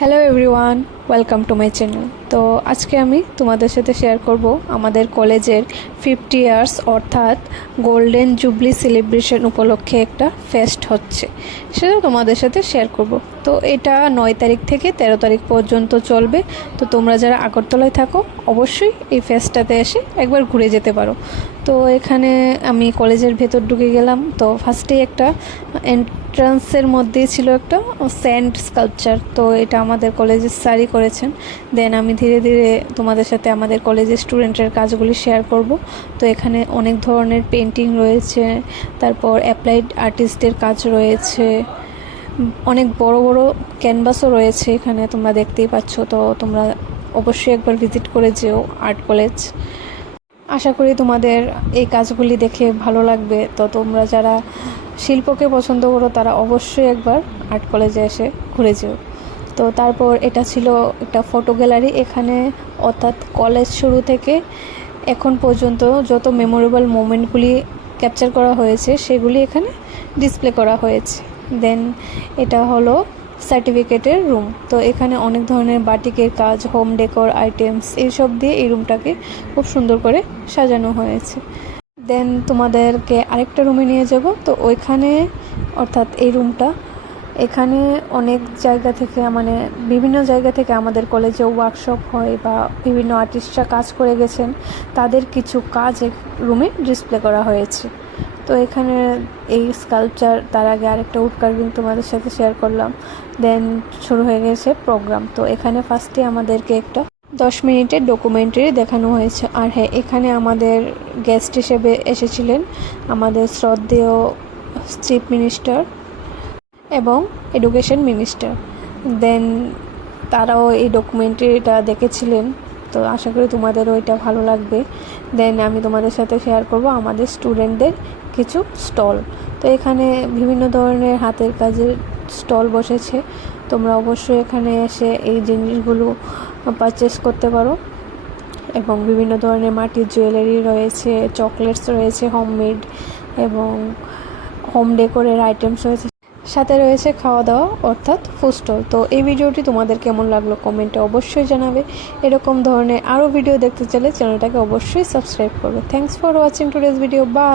Hello everyone, welcome to my channel. তো আজকে আমি তোমাদের সাথে শেয়ার করব আমাদের কলেজের 50 ইয়ার্স অর্থাৎ গোল্ডেন জুবলি সেলিব্রেশন উপলক্ষে একটা ফেস্ট হচ্ছে, সেটা তোমাদের সাথে শেয়ার করব। তো এটা 9 তারিখ থেকে 13 তারিখ পর্যন্ত চলবে। তো তোমরা যারা আগরতলায় থাকো অবশ্যই এই ফেস্টটাতে এসে একবার ঘুরে যেতে পারো। তো এখানে আমি কলেজের ভেতর ঢুকে গেলাম। তো ফার্স্টেই একটা এন্ট্রান্সের মধ্যেই ছিল একটা স্যান্ড স্কাল্পচার। তো এটা আমাদের কলেজের স্যারই করেছেন। দেন আমি ধীরে ধীরে তোমাদের সাথে আমাদের কলেজের স্টুডেন্টের কাজগুলি শেয়ার করব। তো এখানে অনেক ধরনের পেন্টিং রয়েছে, তারপর অ্যাপ্লাইড আর্টিস্টের কাজ রয়েছে, অনেক বড় বড় ক্যানভাসও রয়েছে এখানে, তোমরা দেখতেই পাচ্ছ। তো তোমরা অবশ্যই একবার ভিজিট করে যেও আর্ট কলেজ। আশা করি তোমাদের এই কাজগুলি দেখে ভালো লাগবে। তো তোমরা যারা শিল্পকে পছন্দ করো তারা অবশ্যই একবার আর্ট কলেজে এসে ঘুরে যেও। তো তারপর এটা ছিল একটা ফটো গ্যালারি। এখানে অর্থাৎ কলেজ শুরু থেকে এখন পর্যন্ত যত মেমোরেবল মোমেন্টগুলি ক্যাপচার করা হয়েছে সেগুলি এখানে ডিসপ্লে করা হয়েছে। দেন এটা হলো সার্টিফিকেটের রুম। তো এখানে অনেক ধরনের বাটিকের কাজ, হোম ডেকোর আইটেমস এইসব দিয়ে এই রুমটাকে খুব সুন্দর করে সাজানো হয়েছে। দেন তোমাদেরকে আরেকটা রুমে নিয়ে যাব। তো ওইখানে অর্থাৎ এই রুমটা, এখানে অনেক জায়গা থেকে মানে বিভিন্ন জায়গা থেকে আমাদের কলেজে ওয়ার্কশপ হয় বা বিভিন্ন আর্টিস্টরা কাজ করে গেছেন, তাদের কিছু কাজ রুমে ডিসপ্লে করা হয়েছে। তো এখানে এই স্কাল্পচার, তার আগে আরেকটা উড কার্ভিং তোমাদের সাথে শেয়ার করলাম। দেন শুরু হয়ে গেছে প্রোগ্রাম। তো এখানে ফার্স্টে আমাদেরকে একটা 10 মিনিটের ডকুমেন্টারি দেখানো হয়েছে। আর হ্যাঁ, এখানে আমাদের গেস্ট হিসেবে এসেছিলেন আমাদের শ্রদ্ধেয় চিফ মিনিস্টার এবং এডুকেশন মিনিস্টার। দেন তারাও এই ডকুমেন্টারিটা দেখেছিলেন। তো আশা করি তোমাদেরও এটা ভালো লাগবে। দেন আমি তোমাদের সাথে শেয়ার করব আমাদের স্টুডেন্টদের কিছু স্টল। তো এখানে বিভিন্ন ধরনের হাতের কাজের স্টল বসেছে। তোমরা অবশ্যই এখানে এসে এই জিনিসগুলো পারচেস করতে পারো। এবং বিভিন্ন ধরনের মাটির জুয়েলারি রয়েছে, চকলেটস রয়েছে হোমমেড, এবং হোম ডেকোরের আইটেমস রয়েছে, সাথে রয়েছে খাওয়া দাওয়া অর্থাৎ ফুড স্টল। তো এই ভিডিওটি তোমাদের কেমন লাগলো কমেন্টে অবশ্যই জানাবে। এরকম ধরনের আরও ভিডিও দেখতে চাইলে চ্যানেলটাকে অবশ্যই সাবস্ক্রাইব করবে। Thanks for watching today's video. By.